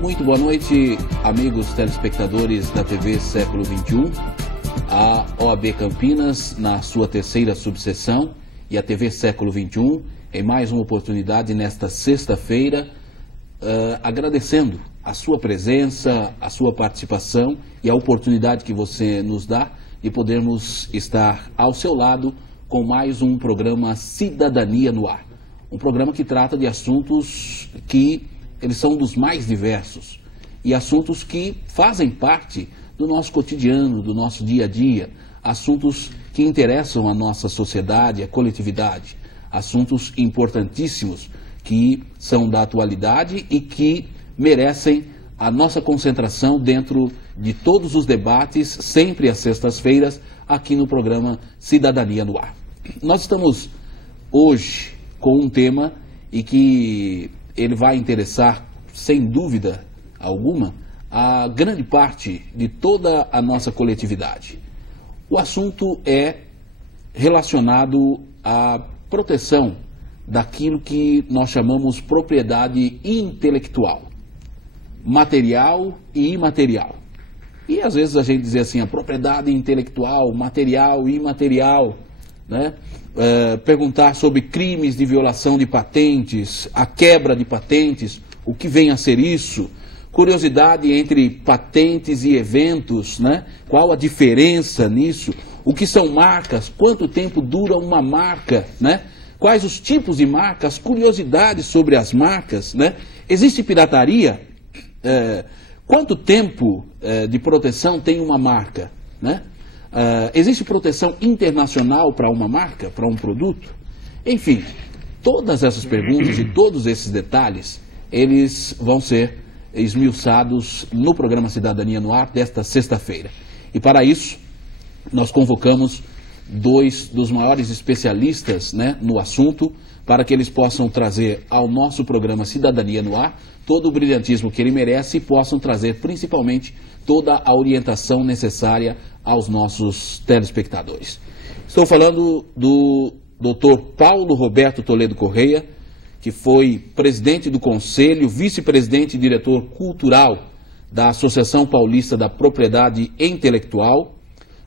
Muito boa noite, amigos telespectadores da TV Século XXI. A OAB Campinas, na sua terceira subseção, e a TV Século XXI, em mais uma oportunidade nesta sexta-feira, agradecendo a sua presença, a sua participação e a oportunidade que você nos dá de podermos estar ao seu lado com mais um programa Cidadania no Ar. Um programa que trata de assuntos que eles são dos mais diversos e assuntos que fazem parte do nosso cotidiano, do nosso dia a dia, assuntos que interessam a nossa sociedade, a coletividade, assuntos importantíssimos que são da atualidade e que merecem a nossa concentração dentro de todos os debates, sempre às sextas-feiras, aqui no programa Cidadania no Ar. Nós estamos hoje com um tema e que ele vai interessar, sem dúvida alguma, a grande parte de toda a nossa coletividade. O assunto é relacionado à proteção daquilo que nós chamamos propriedade intelectual, material e imaterial. E às vezes a gente diz assim, a propriedade intelectual, material e imaterial, né? Perguntar sobre crimes de violação de patentes, a quebra de patentes, o que vem a ser isso, curiosidade entre patentes e eventos, né? Qual a diferença nisso, o que são marcas, quanto tempo dura uma marca, né? Quais os tipos de marcas, curiosidades sobre as marcas, né? Existe pirataria? Quanto tempo de proteção tem uma marca, né? Existe proteção internacional para uma marca, para um produto? Enfim, todas essas perguntas e todos esses detalhes, eles vão ser esmiuçados no programa Cidadania no Ar desta sexta-feira. E para isso, nós convocamos dois dos maiores especialistas, né, no assunto, para que eles possam trazer ao nosso programa Cidadania no Ar todo o brilhantismo que ele merece e possam trazer principalmente toda a orientação necessária aos nossos telespectadores. Estou falando do Dr. Paulo Roberto Toledo Correia, que foi presidente do Conselho, vice-presidente e diretor cultural da Associação Paulista da Propriedade Intelectual,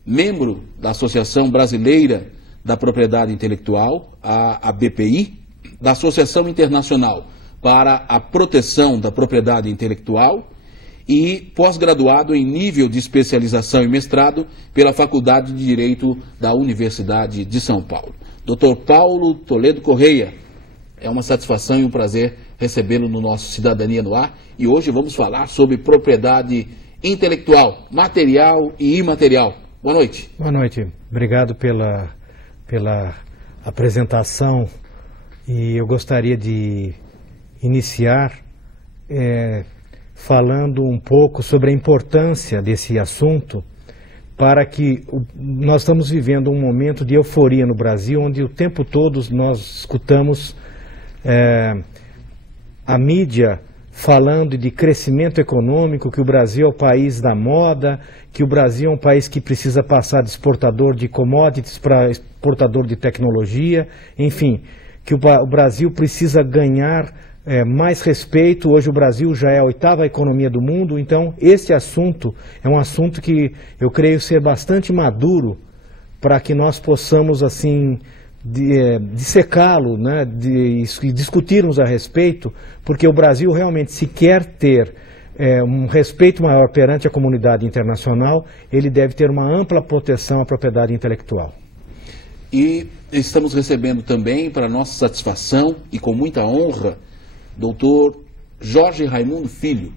membro da Associação Brasileira da Propriedade Intelectual, a BPI, da Associação Internacional para a Proteção da Propriedade Intelectual e pós-graduado em nível de especialização e mestrado pela Faculdade de Direito da Universidade de São Paulo. Dr. Paulo Toledo Correia, é uma satisfação e um prazer recebê-lo no nosso Cidadania no Ar e hoje vamos falar sobre propriedade intelectual, material e imaterial. Boa noite. Boa noite. Obrigado pela apresentação e eu gostaria de iniciar falando um pouco sobre a importância desse assunto para que nós estamos vivendo um momento de euforia no Brasil onde o tempo todo nós escutamos a mídia falando de crescimento econômico, que o Brasil é o país da moda, que o Brasil é um país que precisa passar de exportador de commodities para exportador de tecnologia, enfim, que o Brasil precisa ganhar mais respeito. Hoje o Brasil já é a 8ª economia do mundo, então esse assunto é um assunto que eu creio ser bastante maduro para que nós possamos assim dissecá-lo, né, discutirmos a respeito, porque o Brasil realmente, se quer ter um respeito maior perante a comunidade internacional, ele deve ter uma ampla proteção à propriedade intelectual. E estamos recebendo também, para nossa satisfação e com muita honra, Dr. Jorge Raimundo Filho.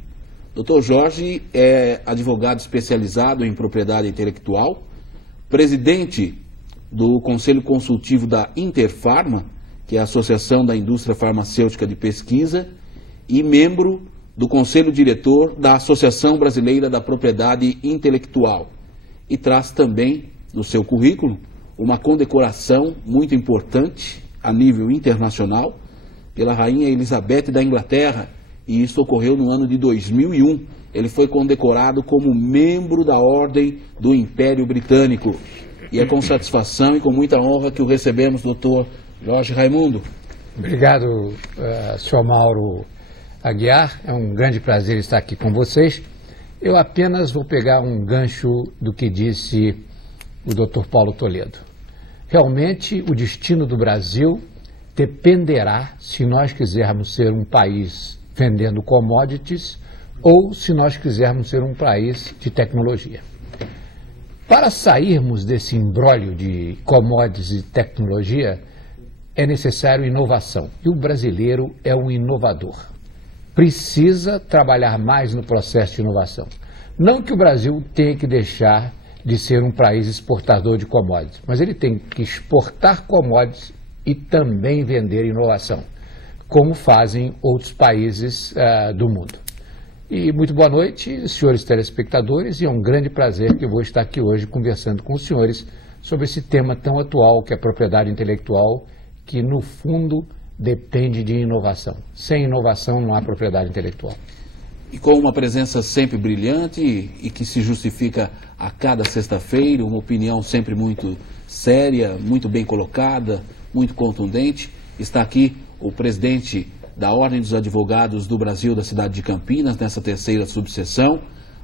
Dr. Jorge é advogado especializado em propriedade intelectual, presidente do Conselho Consultivo da Interfarma, que é a Associação da Indústria Farmacêutica de Pesquisa, e membro do Conselho Diretor da Associação Brasileira da Propriedade Intelectual. E traz também no seu currículo uma condecoração muito importante a nível internacional pela Rainha Elizabeth da Inglaterra, e isso ocorreu no ano de 2001. Ele foi condecorado como membro da Ordem do Império Britânico. E é com satisfação e com muita honra que o recebemos, doutor Jorge Raimundo. Obrigado, Sr. Mauro. Aguiar, é um grande prazer estar aqui com vocês. Eu apenas vou pegar um gancho do que disse o Dr. Paulo Toledo. Realmente, o destino do Brasil dependerá se nós quisermos ser um país vendendo commodities ou se nós quisermos ser um país de tecnologia. Para sairmos desse imbróglio de commodities e tecnologia, é necessário inovação. E o brasileiro é um inovador. Precisa trabalhar mais no processo de inovação. Não que o Brasil tenha que deixar de ser um país exportador de commodities, mas ele tem que exportar commodities e também vender inovação, como fazem outros países do mundo. E muito boa noite, senhores telespectadores, e é um grande prazer que eu vou estar aqui hoje conversando com os senhores sobre esse tema tão atual que é a propriedade intelectual, que no fundo depende de inovação. Sem inovação não há propriedade intelectual. E com uma presença sempre brilhante e que se justifica a cada sexta-feira, uma opinião sempre muito séria, muito bem colocada, muito contundente, está aqui o presidente da Ordem dos Advogados do Brasil da cidade de Campinas, nessa terceira subseção,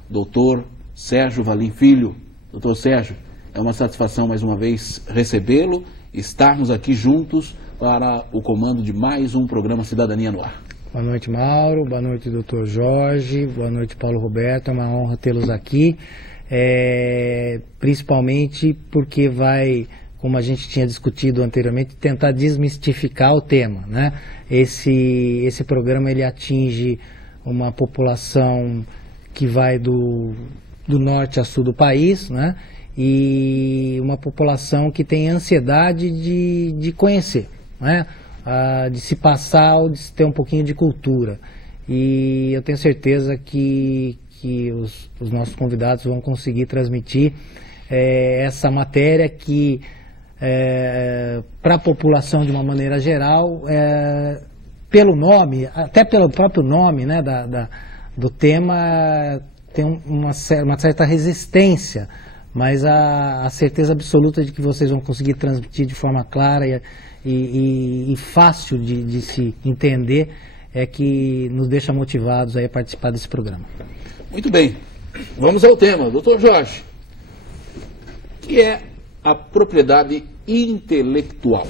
doutor Sérgio Valim Filho. Doutor Sérgio, é uma satisfação mais uma vez recebê-lo, estarmos aqui juntos para o comando de mais um programa Cidadania no Ar. Boa noite, Mauro, boa noite, doutor Jorge, boa noite, Paulo Roberto, é uma honra tê-los aqui, principalmente porque vai, como a gente tinha discutido anteriormente, tentar desmistificar o tema, né? Esse programa ele atinge uma população que vai do norte a sul do país, né? E uma população que tem ansiedade de conhecer, né? De se passar ou de ter um pouquinho de cultura. E eu tenho certeza que os nossos convidados vão conseguir transmitir essa matéria que, para a população de uma maneira geral, pelo nome, até pelo próprio nome, né, do tema, tem uma certa resistência, mas a certeza absoluta de que vocês vão conseguir transmitir de forma clara e fácil de se entender é que nos deixa motivados a participar desse programa. Muito bem, vamos ao tema. Doutor Jorge, o que é a propriedade intelectual?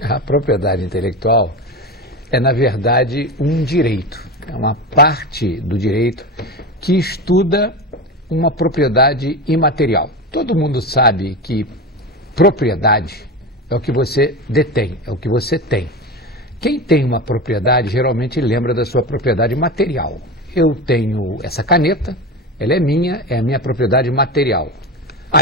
A propriedade intelectual é, na verdade, um direito. É uma parte do direito que estuda uma propriedade imaterial. Todo mundo sabe que propriedade é o que você detém, é o que você tem. Quem tem uma propriedade geralmente lembra da sua propriedade material. Eu tenho essa caneta, ela é a minha propriedade material.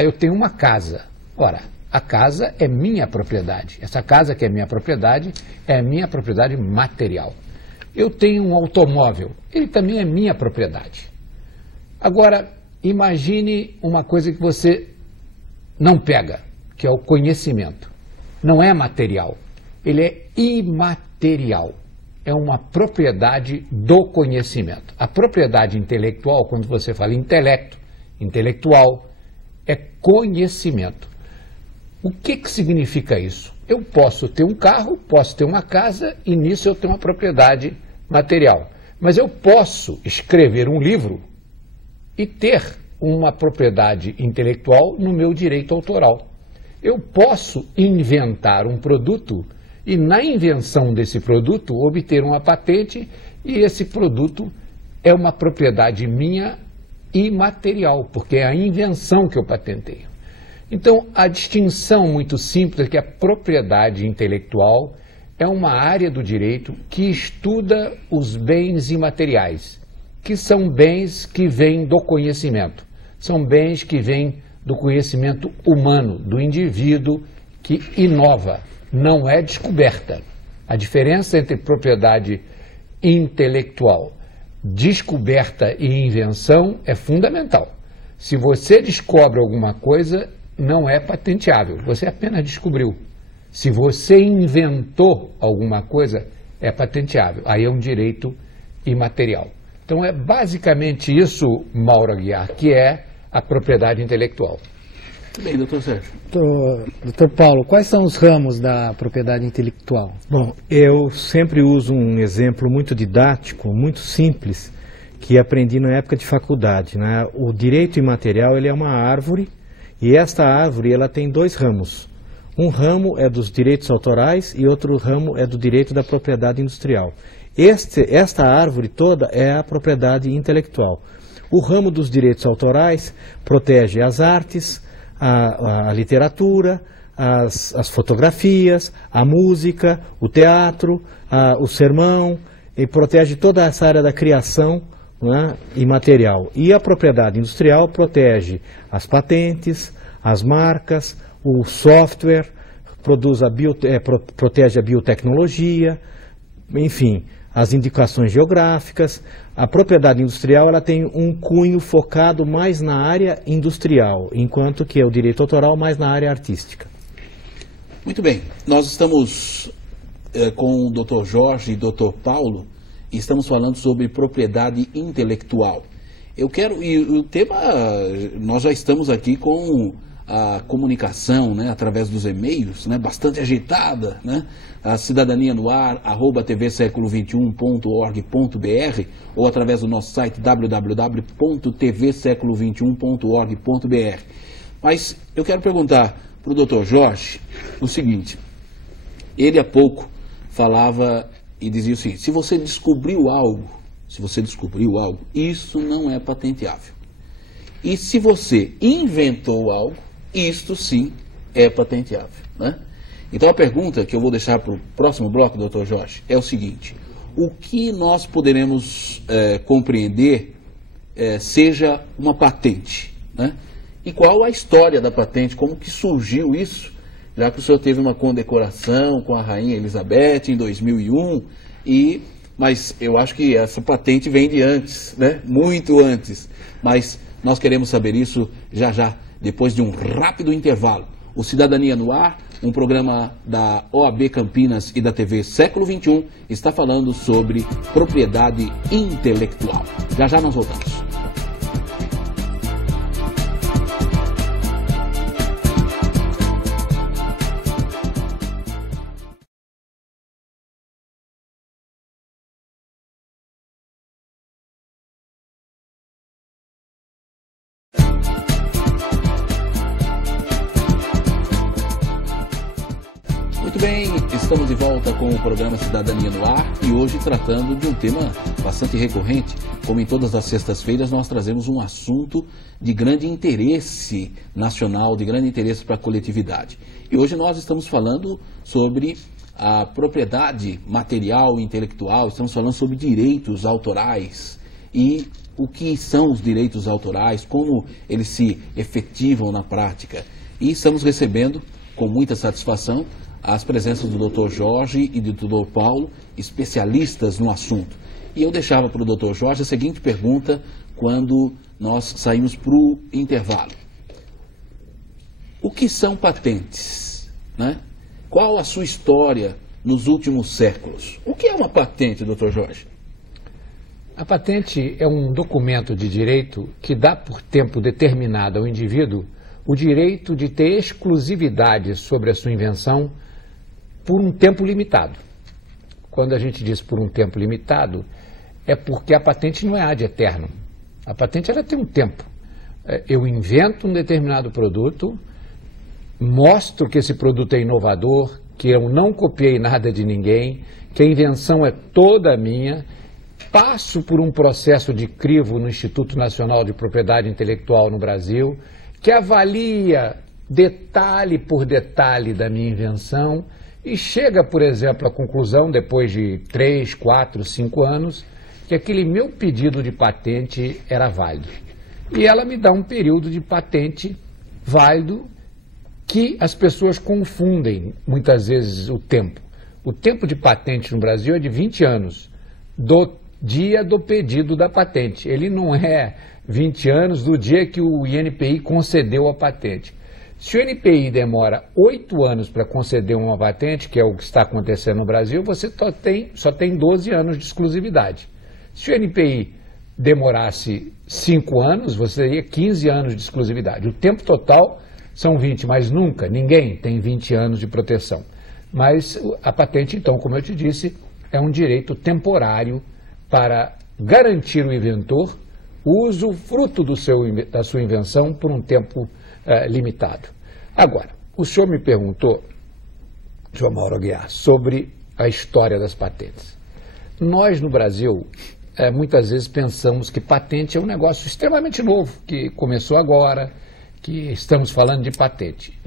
Eu tenho uma casa. Ora, a casa é minha propriedade. Essa casa que é minha propriedade é a minha propriedade material. Eu tenho um automóvel, ele também é minha propriedade. Agora, imagine uma coisa que você não pega, que é o conhecimento. Não é material, ele é imaterial. É uma propriedade do conhecimento. A propriedade intelectual, quando você fala intelecto, intelectual, é conhecimento. O que significa isso? Eu posso ter um carro, posso ter uma casa e nisso eu tenho uma propriedade material. Mas eu posso escrever um livro e ter uma propriedade intelectual no meu direito autoral. Eu posso inventar um produto e na invenção desse produto obter uma patente e esse produto é uma propriedade minha imaterial, porque é a invenção que eu patenteio. Então, a distinção muito simples é que a propriedade intelectual é uma área do direito que estuda os bens imateriais, que são bens que vêm do conhecimento, são bens que vêm do conhecimento humano, do indivíduo que inova, não é descoberta. A diferença entre propriedade intelectual, descoberta e invenção é fundamental. Se você descobre alguma coisa, não é patenteável, você apenas descobriu. Se você inventou alguma coisa, é patenteável, aí é um direito imaterial. Então é basicamente isso, Mauro Aguiar, que é a propriedade intelectual. Muito bem, doutor Sérgio. Doutor Paulo, quais são os ramos da propriedade intelectual? Bom, eu sempre uso um exemplo muito didático, muito simples, que aprendi na época de faculdade, né? O direito imaterial, ele é uma árvore, e esta árvore ela tem dois ramos. Um ramo é dos direitos autorais e outro ramo é do direito da propriedade industrial. Esta árvore toda é a propriedade intelectual. O ramo dos direitos autorais protege as artes, a literatura, as fotografias, a música, o teatro, o sermão, e protege toda essa área da criação, né, imaterial. E a propriedade industrial protege as patentes, as marcas, o software, protege a biotecnologia, enfim, as indicações geográficas. A propriedade industrial ela tem um cunho focado mais na área industrial, enquanto que o direito autoral mais na área artística. Muito bem, nós estamos com o Dr. Jorge e Dr. Paulo e estamos falando sobre propriedade intelectual. E o tema, nós já estamos aqui com a comunicação, né, através dos e-mails, né, bastante agitada, né, a cidadania no ar, @tvseculo21.org.br ou através do nosso site www.tvseculo21.org.br. Mas eu quero perguntar para o Dr. Jorge o seguinte, ele há pouco falava e dizia o seguinte, se você descobriu algo, isso não é patenteável. E se você inventou algo, isto sim é patenteável, né? Então a pergunta que eu vou deixar para o próximo bloco, Dr. Jorge, é o seguinte, o que nós poderemos compreender seja uma patente, né? E qual a história da patente, como que surgiu isso, já que o senhor teve uma condecoração com a Rainha Elizabeth em 2001, mas eu acho que essa patente vem de antes, né? Muito antes, mas nós queremos saber isso já já, depois de um rápido intervalo. O Cidadania no Ar, um programa da OAB Campinas e da TV Século XXI, está falando sobre propriedade intelectual. Já já nós voltamos. Muito bem, estamos de volta com o programa Cidadania no Ar e hoje tratando de um tema bastante recorrente. Como em todas as sextas-feiras, nós trazemos um assunto de grande interesse nacional, de grande interesse para a coletividade. E hoje nós estamos falando sobre a propriedade material e intelectual, estamos falando sobre direitos autorais e o que são os direitos autorais, como eles se efetivam na prática. E estamos recebendo, com muita satisfação, as presenças do Dr. Jorge e do Dr. Paulo, especialistas no assunto. E eu deixava para o Dr. Jorge a seguinte pergunta quando nós saímos para o intervalo. O que são patentes, né? Qual a sua história nos últimos séculos? O que é uma patente, Dr. Jorge? A patente é um documento de direito que dá por tempo determinado ao indivíduo o direito de ter exclusividade sobre a sua invenção por um tempo limitado. Quando a gente diz por um tempo limitado, é porque a patente não é ad eterno. A patente ela tem um tempo. Eu invento um determinado produto, mostro que esse produto é inovador, que eu não copiei nada de ninguém, que a invenção é toda minha, passo por um processo de crivo no Instituto Nacional de Propriedade Intelectual no Brasil, que avalia detalhe por detalhe da minha invenção e chega, por exemplo, à conclusão, depois de 3, 4, 5 anos, que aquele meu pedido de patente era válido. E ela me dá um período de patente válido que as pessoas confundem, muitas vezes, o tempo. O tempo de patente no Brasil é de 20 anos, do dia do pedido da patente. Ele não é 20 anos do dia que o INPI concedeu a patente. Se o INPI demora 8 anos para conceder uma patente, que é o que está acontecendo no Brasil, você só tem 12 anos de exclusividade. Se o INPI demorasse 5 anos, você teria 15 anos de exclusividade. O tempo total são 20, mas nunca, ninguém tem 20 anos de proteção. Mas a patente, então, como eu te disse, é um direito temporário para garantir o inventor o usufruto da sua invenção por um tempo limitado. Agora, o senhor me perguntou, João Mauro Aguiar, sobre a história das patentes. Nós, no Brasil, muitas vezes pensamos que patente é um negócio extremamente novo, que começou agora, que estamos falando de patente.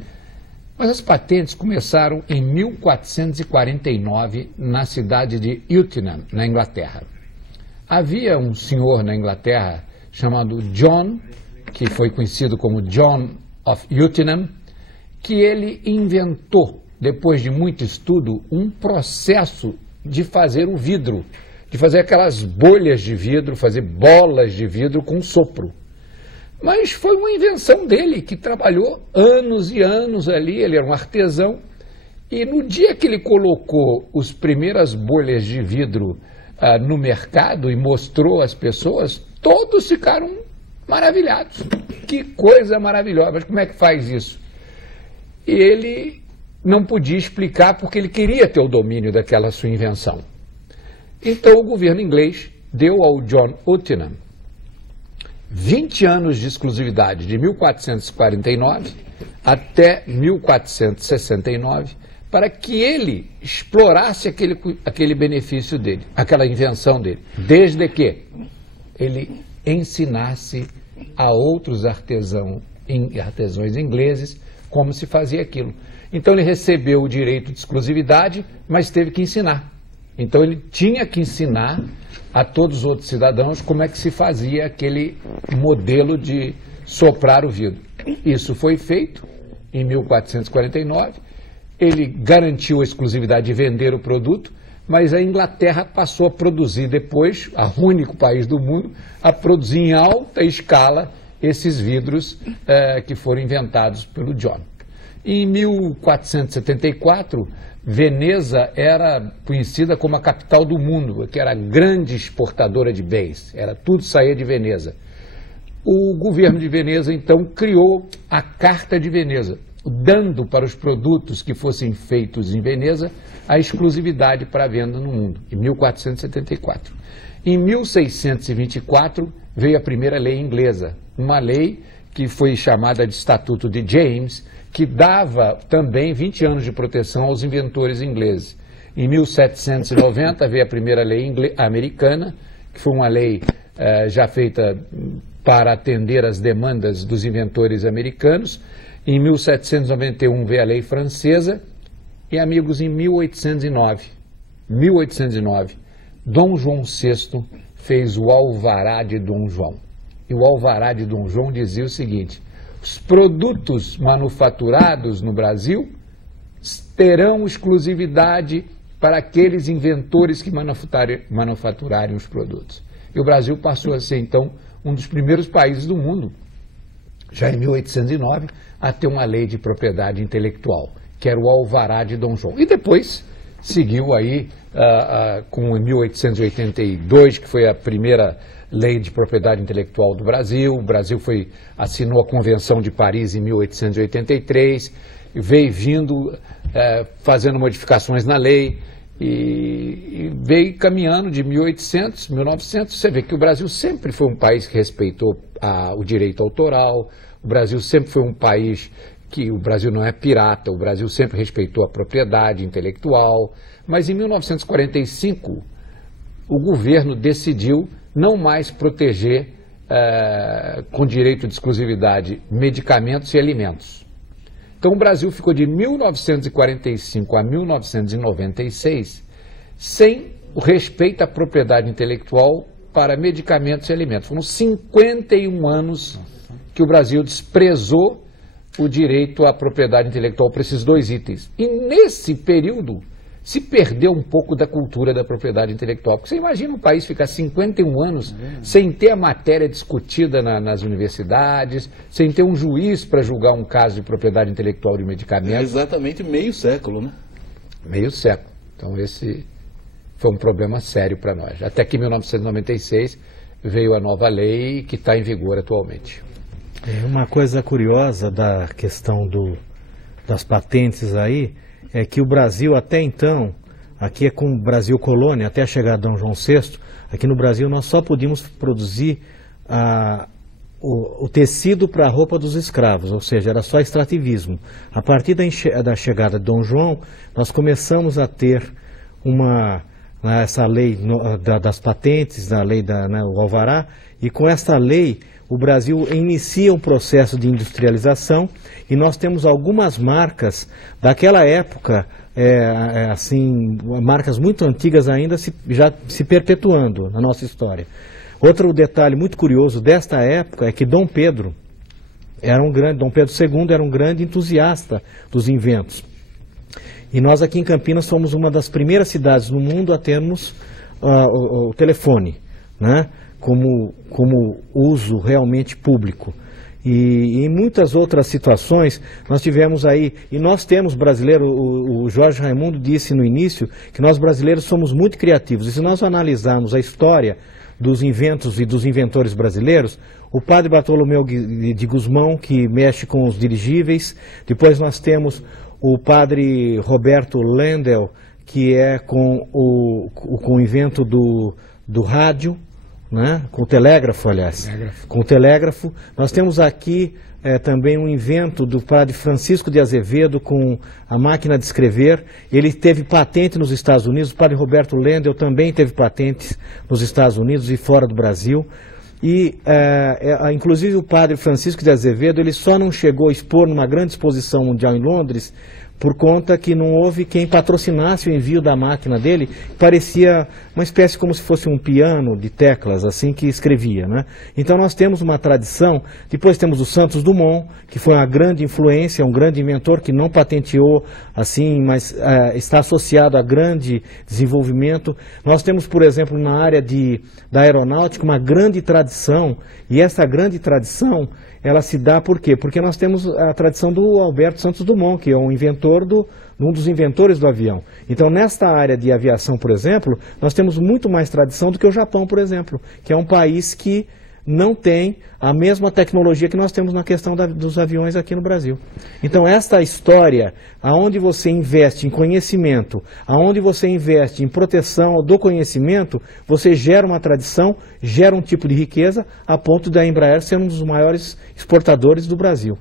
Mas as patentes começaram em 1449, na cidade de Uitenham, na Inglaterra. Havia um senhor na Inglaterra chamado John, que foi conhecido como John of Uitenham, que ele inventou, depois de muito estudo, um processo de fazer o vidro, de fazer aquelas bolhas de vidro, fazer bolas de vidro com sopro. Mas foi uma invenção dele, que trabalhou anos e anos ali, ele era um artesão, e no dia que ele colocou as primeiras bolhas de vidro no mercado e mostrou às pessoas, todos ficaram maravilhados. Que coisa maravilhosa, mas como é que faz isso? E ele não podia explicar porque ele queria ter o domínio daquela sua invenção. Então o governo inglês deu ao John Uitenham 20 anos de exclusividade, de 1449 até 1469, para que ele explorasse aquele benefício dele, aquela invenção dele, desde que ele ensinasse a outros artesãos ingleses como se fazia aquilo. Então ele recebeu o direito de exclusividade, mas teve que ensinar. Então ele tinha que ensinar a todos os outros cidadãos como é que se fazia aquele modelo de soprar o vidro. Isso foi feito em 1449, ele garantiu a exclusividade de vender o produto, mas a Inglaterra passou a produzir depois, o único país do mundo, a produzir em alta escala esses vidros que foram inventados pelo John. Em 1474, Veneza era conhecida como a capital do mundo, que era a grande exportadora de bens, tudo saía de Veneza. O governo de Veneza, então, criou a Carta de Veneza, dando para os produtos que fossem feitos em Veneza a exclusividade para venda no mundo, em 1474. Em 1624, veio a primeira lei inglesa, uma lei que foi chamada de Estatuto de James, que dava também 20 anos de proteção aos inventores ingleses. Em 1790 veio a primeira lei americana, que foi uma lei já feita para atender às demandas dos inventores americanos. Em 1791 veio a lei francesa e, amigos, em 1809, Dom João VI fez o Alvará de Dom João. E o Alvará de Dom João dizia o seguinte: os produtos manufaturados no Brasil terão exclusividade para aqueles inventores que manufaturarem os produtos. E o Brasil passou a ser, então, um dos primeiros países do mundo, já em 1809, a ter uma lei de propriedade intelectual, que era o Alvará de Dom João. E depois seguiu aí com 1882, que foi a primeira lei de propriedade intelectual do Brasil. O Brasil assinou a Convenção de Paris em 1883, veio fazendo modificações na lei e veio caminhando de 1800, 1900. Você vê que o Brasil sempre foi um país que respeitou o direito autoral, o Brasil sempre foi um país que o Brasil não é pirata, o Brasil sempre respeitou a propriedade intelectual, mas em 1945 o governo decidiu não mais proteger com direito de exclusividade medicamentos e alimentos. Então o Brasil ficou de 1945 a 1996 sem o respeito à propriedade intelectual para medicamentos e alimentos. Foram 51 anos que o Brasil desprezou o direito à propriedade intelectual para esses dois itens. E nesse período se perdeu um pouco da cultura da propriedade intelectual. Porque você imagina um país ficar 51 anos sem ter a matéria discutida nas universidades, sem ter um juiz para julgar um caso de propriedade intelectual de medicamentos. É exatamente meio século, né? Meio século. Então esse foi um problema sério para nós. Até que em 1996 veio a nova lei que está em vigor atualmente. Uma coisa curiosa da questão das patentes aí, é que o Brasil até então, aqui é com o Brasil colônia, até a chegada de Dom João VI, aqui no Brasil nós só podíamos produzir o tecido para a roupa dos escravos, ou seja, era só extrativismo. A partir da chegada de Dom João, nós começamos a ter essa lei das patentes, da lei o Alvará, e com essa lei o Brasil inicia um processo de industrialização e nós temos algumas marcas daquela época, marcas muito antigas ainda já se perpetuando na nossa história. Outro detalhe muito curioso desta época é que Dom Pedro II era um grande entusiasta dos inventos. E nós aqui em Campinas somos uma das primeiras cidades no mundo a termos o telefone, né, como uso realmente público. E em muitas outras situações nós tivemos aí, e nós temos brasileiro, o Jorge Raimundo disse no início que nós brasileiros somos muito criativos. E se nós analisarmos a história dos inventos e dos inventores brasileiros, o padre Bartolomeu de Gusmão, que mexe com os dirigíveis, depois nós temos o padre Roberto Lendel, que é com o invento do rádio, né? Com o telégrafo, aliás. Com o telégrafo. Nós temos aqui também um invento do padre Francisco de Azevedo com a máquina de escrever. Ele teve patente nos Estados Unidos. O padre Roberto Lendel também teve patentes nos Estados Unidos e fora do Brasil. E, inclusive, o padre Francisco de Azevedo, ele só não chegou a expor numa grande exposição mundial em Londres por conta que não houve quem patrocinasse o envio da máquina dele. Parecia uma espécie como se fosse um piano de teclas, assim, que escrevia, né? Então nós temos uma tradição. Depois temos o Santos Dumont, que foi uma grande influência, um grande inventor que não patenteou, assim, mas está associado a grande desenvolvimento. Nós temos, por exemplo, na área da aeronáutica, uma grande tradição, e essa grande tradição ela se dá por quê? Porque nós temos a tradição do Alberto Santos Dumont, que é um dos inventores do avião. Então, nesta área de aviação, por exemplo, nós temos muito mais tradição do que o Japão, por exemplo, que é um país que não tem a mesma tecnologia que nós temos na questão dos aviões aqui no Brasil. Então, esta história, aonde você investe em conhecimento, aonde você investe em proteção do conhecimento, você gera uma tradição, gera um tipo de riqueza, a ponto da Embraer ser um dos maiores exportadores do Brasil.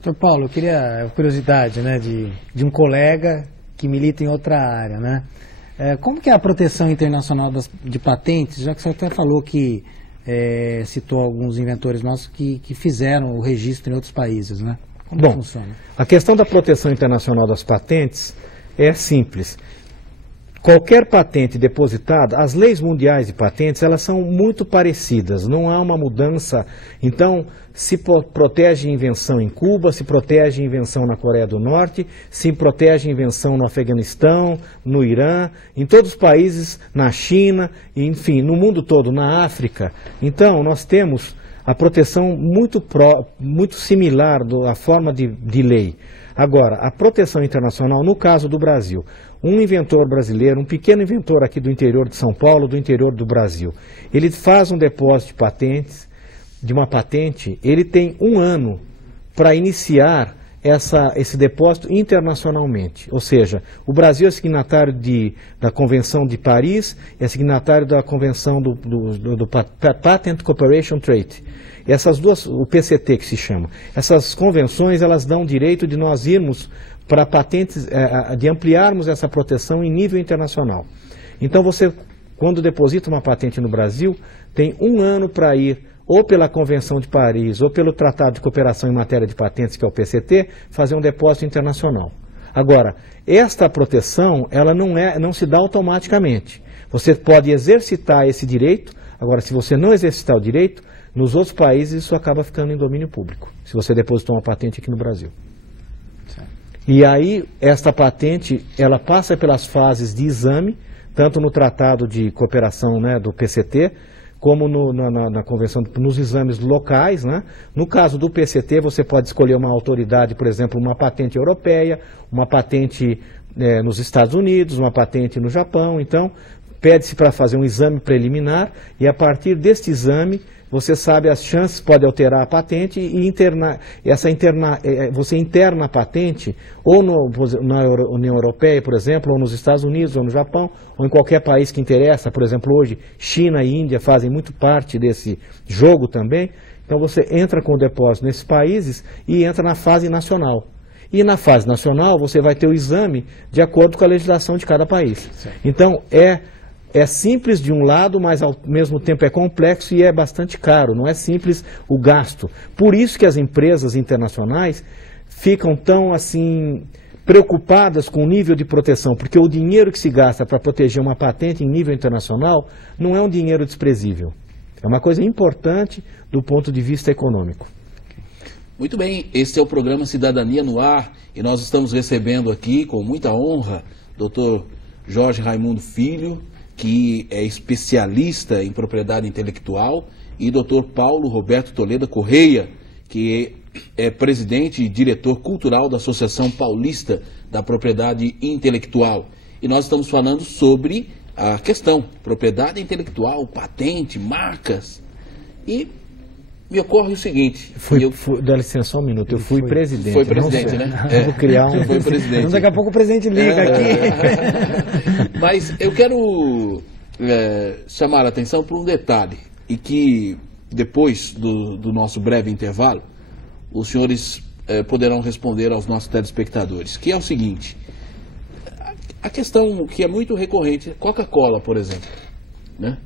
Doutor Paulo, eu queria curiosidade, né, de um colega que milita em outra área, né? Como que é a proteção internacional de patentes, já que o senhor até falou que citou alguns inventores nossos que fizeram o registro em outros países, né? Como funciona? A questão da proteção internacional das patentes é simples. Qualquer patente depositada, as leis mundiais de patentes, elas são muito parecidas, não há uma mudança. Então, se protege invenção em Cuba, se protege invenção na Coreia do Norte, se protege invenção no Afeganistão, no Irã, em todos os países, na China, enfim, no mundo todo, na África. Então, nós temos a proteção muito similar à forma de lei. Agora, a proteção internacional, no caso do Brasil, um inventor brasileiro, um pequeno inventor aqui do interior de São Paulo, do interior do Brasil, ele faz um depósito de patentes, de uma patente, ele tem 1 ano para iniciar esse depósito internacionalmente. Ou seja, o Brasil é signatário da Convenção de Paris, é signatário da Convenção do Patent Cooperation Treaty. Essas duas, o PCT que se chama, essas convenções, elas dão direito de nós irmos para patentes, de ampliarmos essa proteção em nível internacional. Então você, quando deposita uma patente no Brasil, tem 1 ano para ir ou pela Convenção de Paris, ou pelo Tratado de Cooperação em Matéria de Patentes, que é o PCT, fazer um depósito internacional. Agora, esta proteção, ela não se dá automaticamente. Você pode exercitar esse direito, agora, se você não exercitar o direito, nos outros países isso acaba ficando em domínio público, se você depositou uma patente aqui no Brasil. Certo. E aí, esta patente, ela passa pelas fases de exame, tanto no Tratado de Cooperação, né, do PCT, como na convenção, nos exames locais, né? No caso do PCT, você pode escolher uma autoridade, por exemplo, uma patente europeia, uma patente nos Estados Unidos, uma patente no Japão. Então, pede-se para fazer um exame preliminar e a partir deste exame você sabe as chances, pode alterar a patente e você interna a patente ou na União Europeia, por exemplo, ou nos Estados Unidos, ou no Japão, ou em qualquer país que interessa. Por exemplo, hoje China e Índia fazem muito parte desse jogo também. Então você entra com o depósito nesses países e entra na fase nacional. E na fase nacional você vai ter o exame de acordo com a legislação de cada país. Certo. Então é simples de um lado, mas ao mesmo tempo é complexo e é bastante caro, não é simples o gasto. Por isso que as empresas internacionais ficam tão assim preocupadas com o nível de proteção, porque o dinheiro que se gasta para proteger uma patente em nível internacional não é um dinheiro desprezível. É uma coisa importante do ponto de vista econômico. Muito bem, este é o programa Cidadania no Ar e nós estamos recebendo aqui com muita honra Dr. Jorge Raimundo Filho, que é especialista em propriedade intelectual, e Dr. Paulo Roberto Toledo Correia, que é presidente e diretor cultural da Associação Paulista da Propriedade Intelectual. E nós estamos falando sobre a questão propriedade intelectual, patente, marcas. E me ocorre o seguinte... Dá licença só um minuto, eu fui presidente. Foi presidente, né? Vou criar um... Foi presidente. Daqui a pouco o presidente liga aqui. Mas eu quero chamar a atenção para um detalhe, e que depois do nosso breve intervalo, os senhores poderão responder aos nossos telespectadores, que é o seguinte: a questão que é muito recorrente, Coca-Cola, por exemplo, né?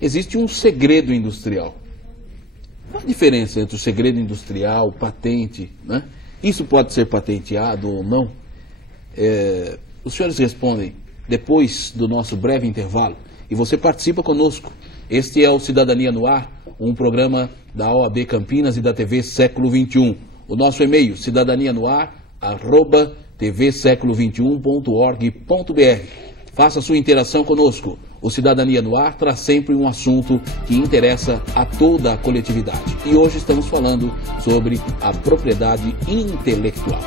Existe um segredo industrial. Qual a diferença entre o segredo industrial, patente, né? Isso pode ser patenteado ou não? Os senhores respondem depois do nosso breve intervalo e você participa conosco. Este é o Cidadania no Ar, um programa da OAB Campinas e da TV Século XXI. O nosso e-mail, cidadanianoar@tvseculo21.org.br. Faça sua interação conosco. O Cidadania no Ar traz sempre um assunto que interessa a toda a coletividade. E hoje estamos falando sobre a propriedade intelectual.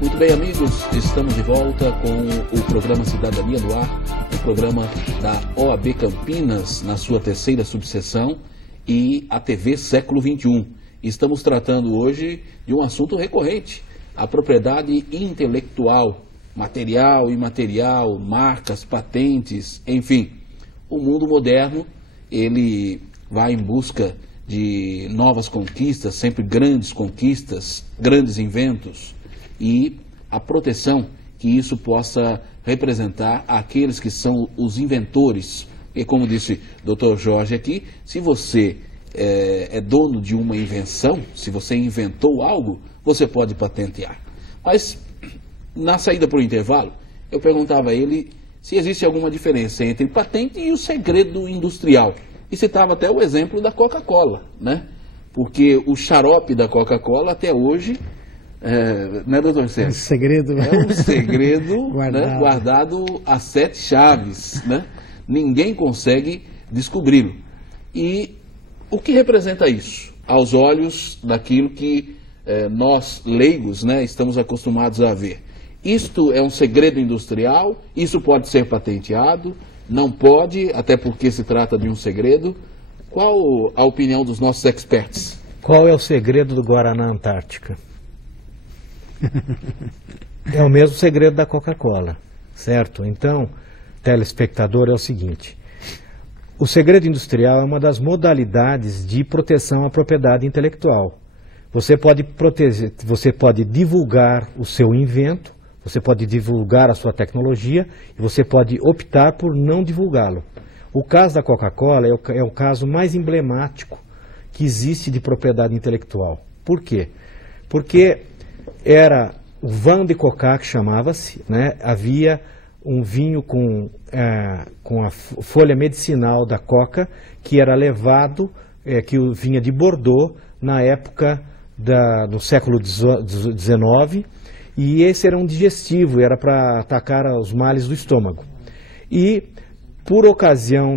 Muito bem, amigos, estamos de volta com o programa Cidadania no Ar, o programa da OAB Campinas, na sua terceira subseção, e a TV Século XXI. Estamos tratando hoje de um assunto recorrente, a propriedade intelectual, material, imaterial, marcas, patentes, enfim. O mundo moderno, ele vai em busca de novas conquistas, sempre grandes conquistas, grandes inventos, e a proteção que isso possa representar àqueles que são os inventores. E como disse o Dr. Jorge aqui, se você é dono de uma invenção, se você inventou algo, você pode patentear. Mas, na saída para o intervalo, eu perguntava a ele se existe alguma diferença entre patente e o segredo industrial. E citava até o exemplo da Coca-Cola, né? Porque o xarope da Coca-Cola até hoje... né, doutor Sérgio? Segredo. É um segredo guardado a 7 chaves, né? Ninguém consegue descobri-lo. E o que representa isso? Aos olhos daquilo que nós, leigos, né, estamos acostumados a ver. Isto é um segredo industrial, isso pode ser patenteado, não pode, até porque se trata de um segredo. Qual a opinião dos nossos experts? Qual é o segredo do Guaraná Antártica? É o mesmo segredo da Coca-Cola, certo? Então, telespectador, é o seguinte: o segredo industrial é uma das modalidades de proteção à propriedade intelectual. Você pode proteger, você pode divulgar o seu invento, você pode divulgar a sua tecnologia e você pode optar por não divulgá-lo. O caso da Coca-Cola é o caso mais emblemático que existe de propriedade intelectual. Por quê? Porque era o vin de coca, que chamava-se, né? Havia um vinho com a folha medicinal da coca, que era levado, que vinha de Bordeaux, na época do século XIX, e esse era um digestivo, era para atacar os males do estômago. E por ocasião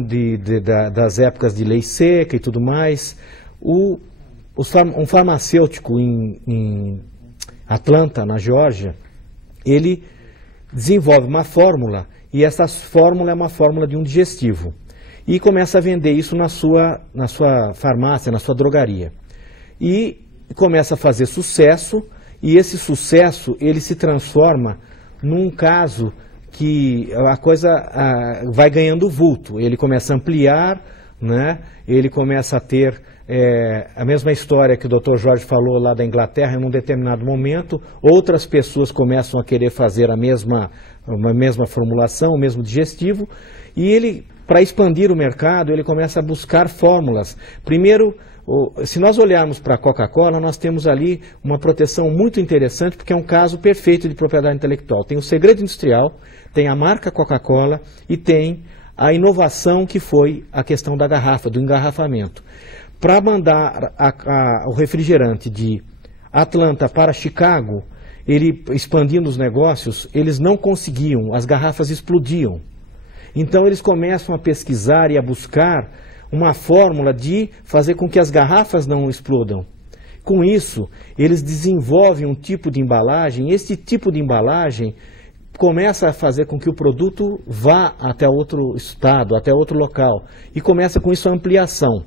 das épocas de lei seca e tudo mais, um farmacêutico em Atlanta, na Geórgia, ele desenvolve uma fórmula, e essa fórmula é uma fórmula de um digestivo. E começa a vender isso na sua farmácia, na sua drogaria. E começa a fazer sucesso, e esse sucesso ele se transforma num caso que a coisa vai ganhando vulto. Ele começa a ampliar, né? Ele começa a ter a mesma história que o Dr. Jorge falou lá da Inglaterra. Em um determinado momento, outras pessoas começam a querer fazer a mesma formulação, o mesmo digestivo, e ele, para expandir o mercado, ele começa a buscar fórmulas. Primeiro, se nós olharmos para a Coca-Cola, nós temos ali uma proteção muito interessante, porque é um caso perfeito de propriedade intelectual. Tem o segredo industrial, tem a marca Coca-Cola e tem a inovação que foi a questão da garrafa, do engarrafamento. Para mandar o refrigerante de Atlanta para Chicago, ele expandindo os negócios, eles não conseguiam, as garrafas explodiam. Então eles começam a pesquisar e a buscar uma fórmula de fazer com que as garrafas não explodam. Com isso, eles desenvolvem um tipo de embalagem, e esse tipo de embalagem começa a fazer com que o produto vá até outro estado, até outro local, e começa com isso a ampliação.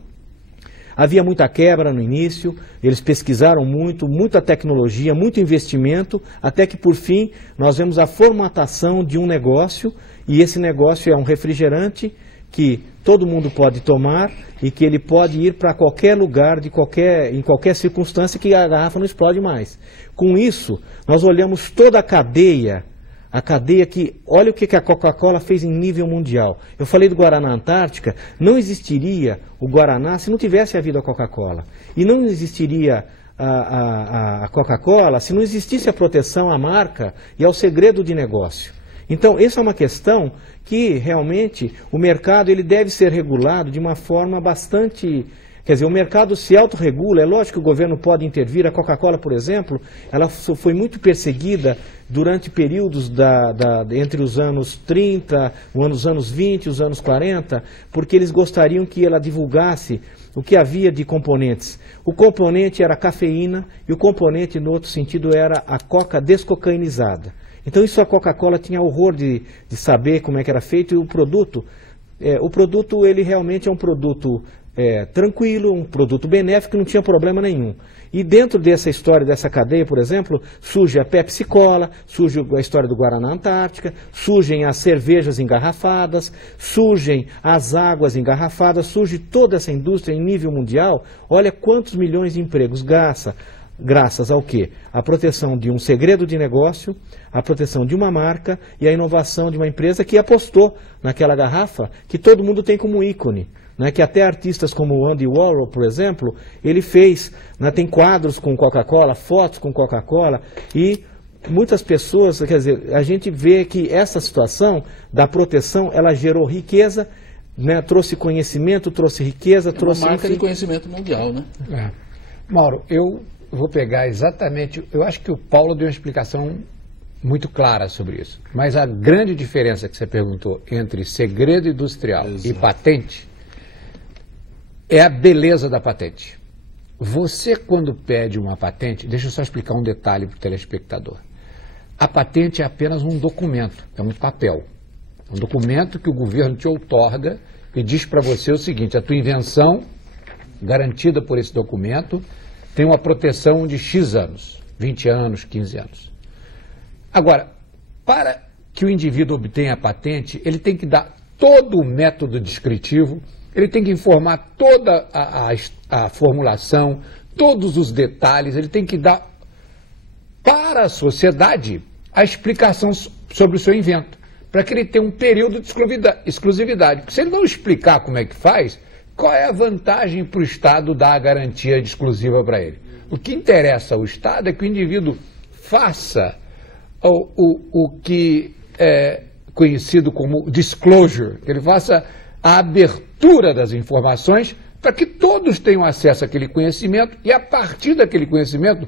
Havia muita quebra no início, eles pesquisaram muito, muita tecnologia, muito investimento, até que por fim nós vemos a formatação de um negócio, e esse negócio é um refrigerante que todo mundo pode tomar e que ele pode ir para qualquer lugar, em qualquer circunstância, que a garrafa não explode mais. Com isso, nós olhamos toda a cadeia que, olha o que a Coca-Cola fez em nível mundial. Eu falei do Guaraná Antártica, não existiria o Guaraná se não tivesse havido a Coca-Cola. E não existiria a Coca-Cola se não existisse a proteção à marca e ao segredo de negócio. Então, essa é uma questão que realmente o mercado ele deve ser regulado de uma forma bastante... Quer dizer, o mercado se autorregula, é lógico que o governo pode intervir. A Coca-Cola, por exemplo, ela foi muito perseguida durante períodos entre os anos 30, os anos 20 e os anos 40, porque eles gostariam que ela divulgasse o que havia de componentes. O componente era a cafeína e o componente, no outro sentido, era a coca descocainizada. Então isso a Coca-Cola tinha horror de saber como é que era feito, e o produto ele realmente é um produto tranquilo, um produto benéfico, não tinha problema nenhum. E dentro dessa história, dessa cadeia, por exemplo, surge a Pepsi-Cola, surge a história do Guaraná Antártica, surgem as cervejas engarrafadas, surgem as águas engarrafadas, surge toda essa indústria em nível mundial. Olha quantos milhões de empregos graças ao quê? A proteção de um segredo de negócio, a proteção de uma marca e a inovação de uma empresa que apostou naquela garrafa que todo mundo tem como ícone. Né, que até artistas como o Andy Warhol, por exemplo, ele fez, né, tem quadros com Coca-Cola, fotos com Coca-Cola, e muitas pessoas, quer dizer, a gente vê que essa situação da proteção, ela gerou riqueza, né, trouxe conhecimento, trouxe riqueza, trouxe... Uma marca de conhecimento mundial, né? Mauro, eu vou pegar exatamente, eu acho que o Paulo deu uma explicação muito clara sobre isso, mas a grande diferença que você perguntou entre segredo industrial e patente é a beleza da patente. Você, quando pede uma patente, deixa eu só explicar um detalhe para o telespectador. A patente é apenas um documento, é um papel. Um documento que o governo te outorga e diz para você o seguinte: a tua invenção, garantida por esse documento, tem uma proteção de X anos, 20 anos, 15 anos. Agora, para que o indivíduo obtenha a patente, ele tem que dar todo o método descritivo, ele tem que informar toda a formulação, todos os detalhes, ele tem que dar para a sociedade a explicação sobre o seu invento, para que ele tenha um período de exclusividade. Porque se ele não explicar como é que faz, qual é a vantagem para o Estado dar a garantia exclusiva para ele? O que interessa ao Estado é que o indivíduo faça o que é conhecido como disclosure, que ele faça a abertura das informações para que todos tenham acesso àquele conhecimento e, a partir daquele conhecimento,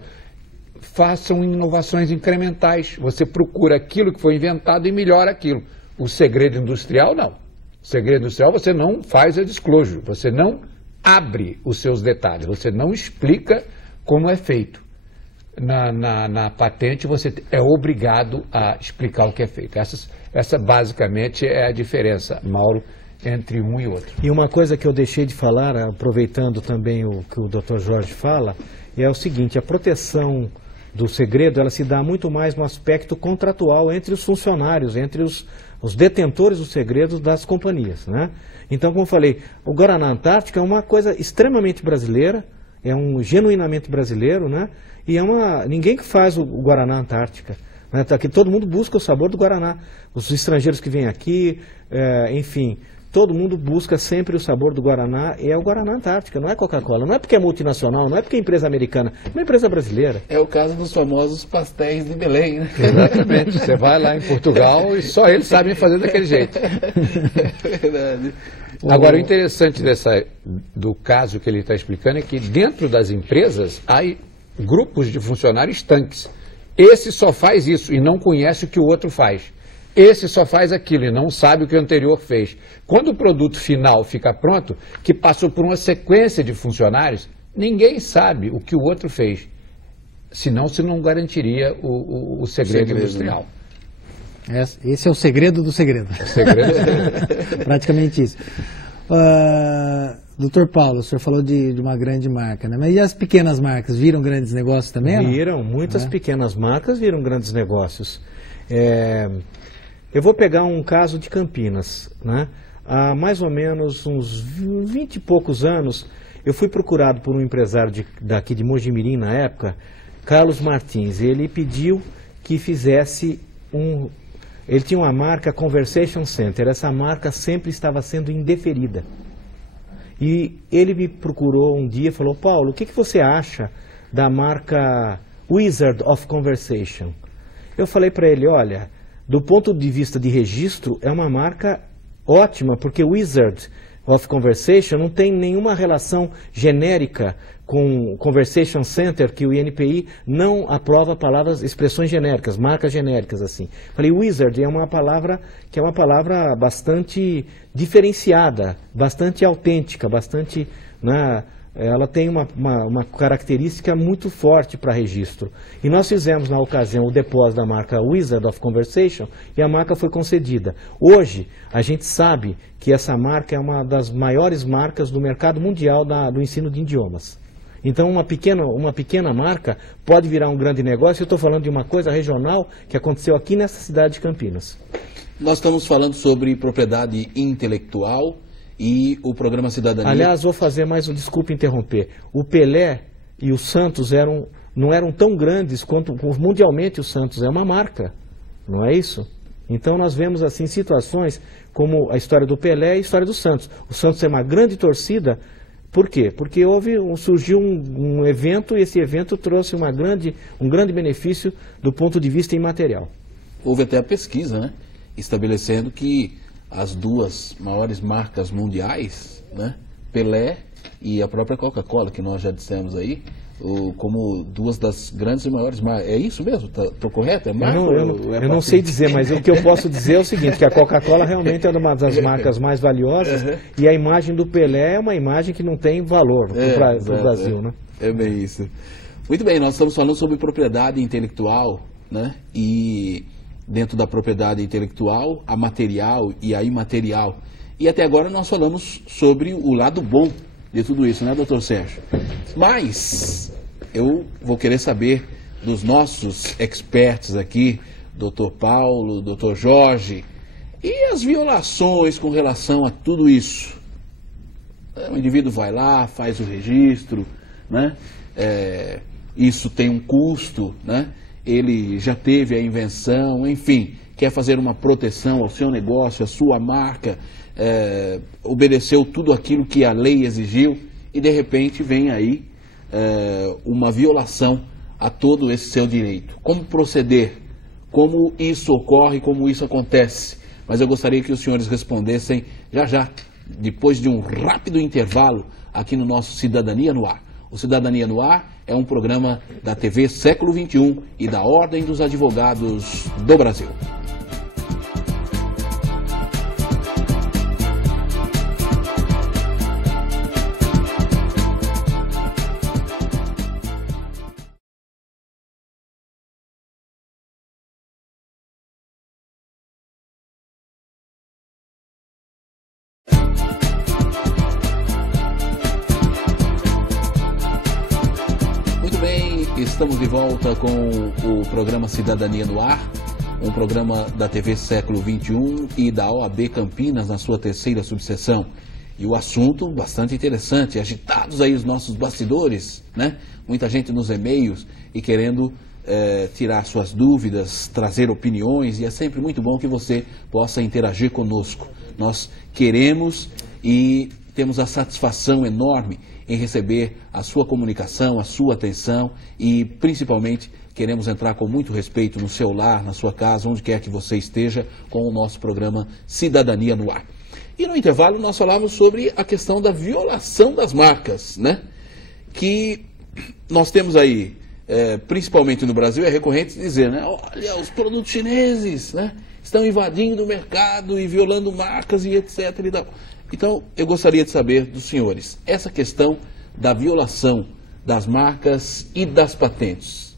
façam inovações incrementais. Você procura aquilo que foi inventado e melhora aquilo. O segredo industrial, não. O segredo industrial, você não faz a disclosure, você não abre os seus detalhes, você não explica como é feito. Na patente, você é obrigado a explicar o que é feito. Essa basicamente é a diferença, Mauro, entre um e outro. E uma coisa que eu deixei de falar, aproveitando também o que o Dr. Jorge fala, é o seguinte: a proteção do segredo, ela se dá muito mais no aspecto contratual entre os funcionários, entre os detentores dos segredos das companhias, né? Então, como eu falei, o Guaraná Antártica é uma coisa extremamente brasileira, é um genuinamente brasileiro, né? E ninguém que faz o Guaraná Antártica, né? Aqui todo mundo busca o sabor do Guaraná. Os estrangeiros que vêm aqui, enfim, todo mundo busca sempre o sabor do Guaraná, e é o Guaraná Antártica, não é Coca-Cola. Não é porque é multinacional, não é porque é empresa americana, é uma empresa brasileira. É o caso dos famosos pastéis de Belém, né? Exatamente. Você vai lá em Portugal e só eles sabem fazer daquele jeito. É verdade. Agora, o interessante do caso que ele está explicando é que dentro das empresas há grupos de funcionários estanques. Esse só faz isso e não conhece o que o outro faz. Esse só faz aquilo e não sabe o que o anterior fez. Quando o produto final fica pronto, que passou por uma sequência de funcionários, ninguém sabe o que o outro fez. Senão, se não garantiria o segredo industrial. Esse é o segredo do segredo. Praticamente isso. Doutor Paulo, o senhor falou de uma grande marca, né? Mas e as pequenas marcas, viram grandes negócios também? Viram, muitas pequenas marcas viram grandes negócios. Eu vou pegar um caso de Campinas, né? Há mais ou menos uns 20 e poucos anos, eu fui procurado por um empresário daqui de Mojimirim na época, Carlos Martins. Ele pediu que fizesse ele tinha uma marca Conversation Center, essa marca sempre estava sendo indeferida. E ele me procurou um dia e falou: Paulo, o que você acha da marca Wizard of Conversation? Eu falei para ele: olha, do ponto de vista de registro, é uma marca ótima, porque Wizard of Conversation não tem nenhuma relação genérica com Conversation Center, que o INPI não aprova expressões genéricas, marcas genéricas assim. Falei, Wizard é uma palavra que é uma palavra bastante diferenciada, bastante autêntica, bastante, né, ela tem uma característica muito forte para registro. E nós fizemos na ocasião o depósito da marca Wizard of Conversation e a marca foi concedida. Hoje a gente sabe que essa marca é uma das maiores marcas do mercado mundial do ensino de idiomas. Então uma pequena marca pode virar um grande negócio. Eu estou falando de uma coisa regional que aconteceu aqui nessa cidade de Campinas. Nós estamos falando sobre propriedade intelectual e o programa Cidadania. Aliás, vou fazer mais desculpe interromper. O Pelé e o Santos não eram tão grandes quanto mundialmente o Santos é uma marca, não é isso? Então nós vemos assim situações como a história do Pelé e a história do Santos. O Santos é uma grande torcida. Por quê? Porque surgiu um evento e esse evento trouxe um grande benefício do ponto de vista imaterial. Houve até a pesquisa, né, estabelecendo que as duas maiores marcas mundiais, né, Pelé e a própria Coca-Cola, que nós já dissemos aí, como duas das grandes e maiores marcas. É isso mesmo? Estou correto? É marca, eu não sei dizer, mas o que eu posso dizer é o seguinte, que a Coca-Cola realmente é uma das marcas mais valiosas e a imagem do Pelé é uma imagem que não tem valor para o Brasil. Né? É bem isso. Muito bem, nós estamos falando sobre propriedade intelectual, né? E dentro da propriedade intelectual, a material e a imaterial. E até agora nós falamos sobre o lado bom de tudo isso, né, doutor Sérgio? Mas eu vou querer saber dos nossos experts aqui, doutor Paulo, doutor Jorge, e as violações com relação a tudo isso. O indivíduo vai lá, faz o registro, né? Isso tem um custo, né? Ele já teve a invenção, enfim, quer fazer uma proteção ao seu negócio, à sua marca, obedeceu tudo aquilo que a lei exigiu e de repente vem aí uma violação a todo esse seu direito. Como proceder? Como isso ocorre, como isso acontece? Mas eu gostaria que os senhores respondessem já, depois de um rápido intervalo aqui no nosso Cidadania no Ar. O Cidadania no Ar é um programa da TV Século XXI e da Ordem dos Advogados do Brasil. Estamos de volta com o programa Cidadania no Ar, um programa da TV Século XXI e da OAB Campinas na sua terceira subseção. E o assunto bastante interessante, agitados aí os nossos bastidores, né? Muita gente nos e-mails e querendo tirar suas dúvidas, trazer opiniões, e é sempre muito bom que você possa interagir conosco. Nós queremos e temos a satisfação enorme em receber a sua comunicação, a sua atenção e, principalmente, queremos entrar com muito respeito no seu lar, na sua casa, onde quer que você esteja, com o nosso programa Cidadania no Ar. E no intervalo nós falamos sobre a questão da violação das marcas, né? Que nós temos aí, principalmente no Brasil, é recorrente dizer, né? Olha, os produtos chineses, né? Estão invadindo o mercado e violando marcas e etc. e tal. Então, eu gostaria de saber dos senhores, essa questão da violação das marcas e das patentes.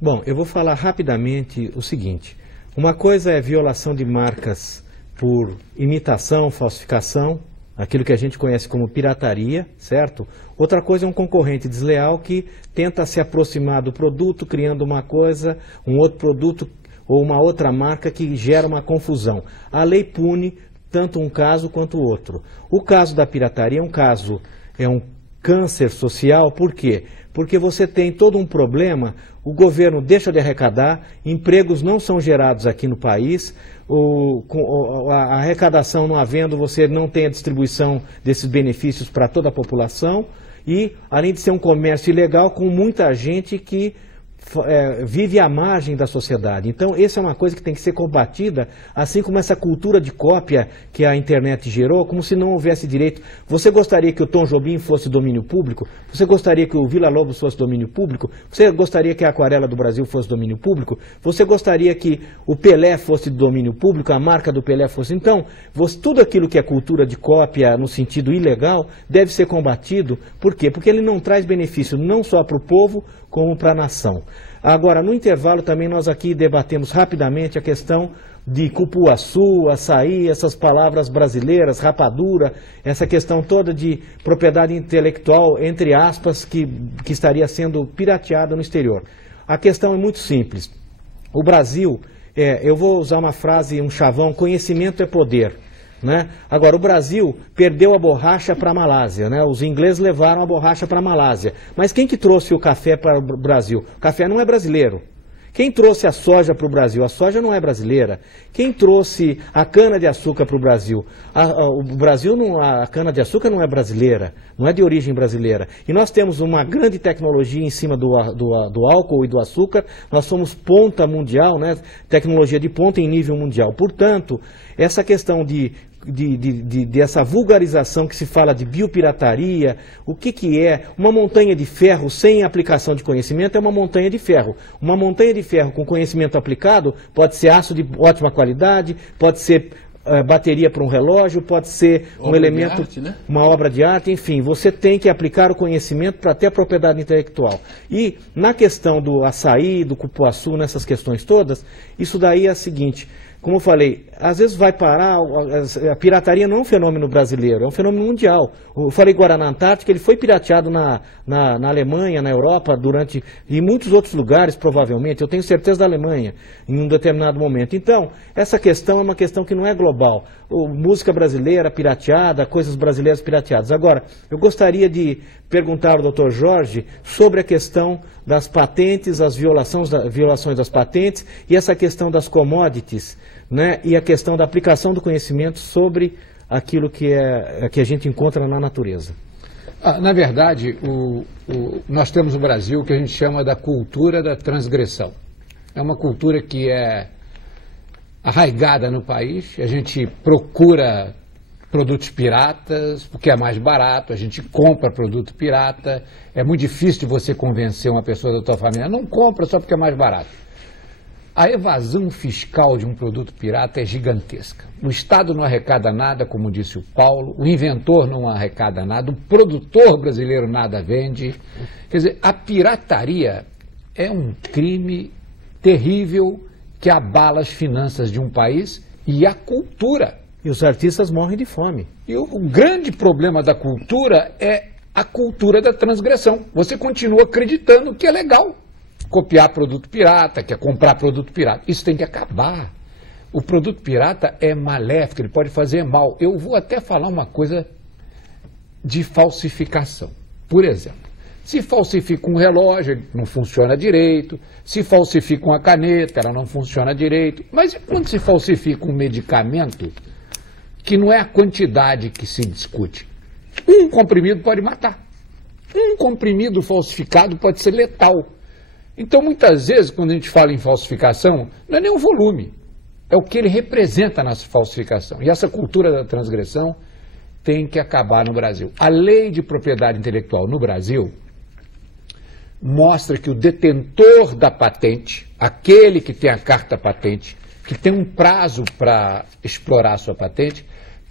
Bom, eu vou falar rapidamente o seguinte. Uma coisa é violação de marcas por imitação, falsificação, aquilo que a gente conhece como pirataria, certo? Outra coisa é um concorrente desleal que tenta se aproximar do produto, criando uma coisa, um outro produto ou uma outra marca que gera uma confusão. A lei pune tanto um caso quanto o outro. O caso da pirataria é um câncer social, por quê? Porque você tem todo um problema, o governo deixa de arrecadar, empregos não são gerados aqui no país, a arrecadação não havendo, você não tem a distribuição desses benefícios para toda a população e, além de ser um comércio ilegal, com muita gente que vive à margem da sociedade. Então, essa é uma coisa que tem que ser combatida, assim como essa cultura de cópia que a internet gerou, como se não houvesse direito. Você gostaria que o Tom Jobim fosse domínio público? Você gostaria que o Vila Lobos fosse domínio público? Você gostaria que a Aquarela do Brasil fosse domínio público? Você gostaria que o Pelé fosse domínio público, a marca do Pelé fosse? Então, tudo aquilo que é cultura de cópia no sentido ilegal deve ser combatido. Por quê? Porque ele não traz benefício não só para o povo, como para a nação. Agora, no intervalo também nós aqui debatemos rapidamente a questão de cupuaçu, açaí, essas palavras brasileiras, rapadura, essa questão toda de propriedade intelectual, entre aspas, que estaria sendo pirateada no exterior. A questão é muito simples. O Brasil, eu vou usar uma frase, um chavão, conhecimento é poder. Né? Agora, o Brasil perdeu a borracha para a Malásia, né? Os ingleses levaram a borracha para a Malásia. Mas quem que trouxe o café para o Brasil? O café não é brasileiro. Quem trouxe a soja para o Brasil? A soja não é brasileira. Quem trouxe a cana-de-açúcar para o Brasil? O Brasil, a cana-de-açúcar não é brasileira, não é de origem brasileira. E nós temos uma grande tecnologia em cima do álcool e do açúcar. Nós somos ponta mundial, né? Tecnologia de ponta em nível mundial. Portanto, essa questão dessa vulgarização que se fala de biopirataria, o que é? Uma montanha de ferro sem aplicação de conhecimento é uma montanha de ferro. Uma montanha de ferro com conhecimento aplicado pode ser aço de ótima qualidade, pode ser bateria para um relógio, pode ser um elemento, arte, né? Uma obra de arte, enfim, você tem que aplicar o conhecimento para ter a propriedade intelectual. E na questão do açaí, do cupuaçu, nessas questões todas, isso daí é o seguinte, como eu falei, às vezes vai parar, a pirataria não é um fenômeno brasileiro, é um fenômeno mundial. Eu falei Guaraná Antártica, ele foi pirateado na Alemanha, na Europa, e muitos outros lugares, provavelmente, eu tenho certeza da Alemanha, em um determinado momento. Então, essa questão é uma questão que não é global. Música brasileira pirateada, coisas brasileiras pirateadas. Agora, eu gostaria de perguntar ao Dr. Jorge sobre a questão das patentes, as violações das patentes e essa questão das commodities, né, e a questão da aplicação do conhecimento sobre aquilo que a gente encontra na natureza. Na verdade, nós temos no Brasil o que a gente chama da cultura da transgressão. É uma cultura que é arraigada no país, a gente procura produtos piratas, porque é mais barato, a gente compra produto pirata, é muito difícil de você convencer uma pessoa da tua família, não compra só porque é mais barato. A evasão fiscal de um produto pirata é gigantesca. O Estado não arrecada nada, como disse o Paulo, o inventor não arrecada nada, o produtor brasileiro nada vende. Quer dizer, a pirataria é um crime terrível que abala as finanças de um país e a cultura. E os artistas morrem de fome. E o grande problema da cultura é a cultura da transgressão. Você continua acreditando que é legal copiar produto pirata, que é comprar produto pirata. Isso tem que acabar. O produto pirata é maléfico, ele pode fazer mal. Eu vou até falar uma coisa de falsificação. Por exemplo, se falsifica um relógio, ele não funciona direito. Se falsifica uma caneta, ela não funciona direito. Mas e quando se falsifica um medicamento, que não é a quantidade que se discute? Um comprimido pode matar. Um comprimido falsificado pode ser letal. Então, muitas vezes, quando a gente fala em falsificação, não é nem o volume, é o que ele representa na falsificação. E essa cultura da transgressão tem que acabar no Brasil. A lei de propriedade intelectual no Brasil mostra que o detentor da patente, aquele que tem a carta patente, que tem um prazo para explorar a sua patente,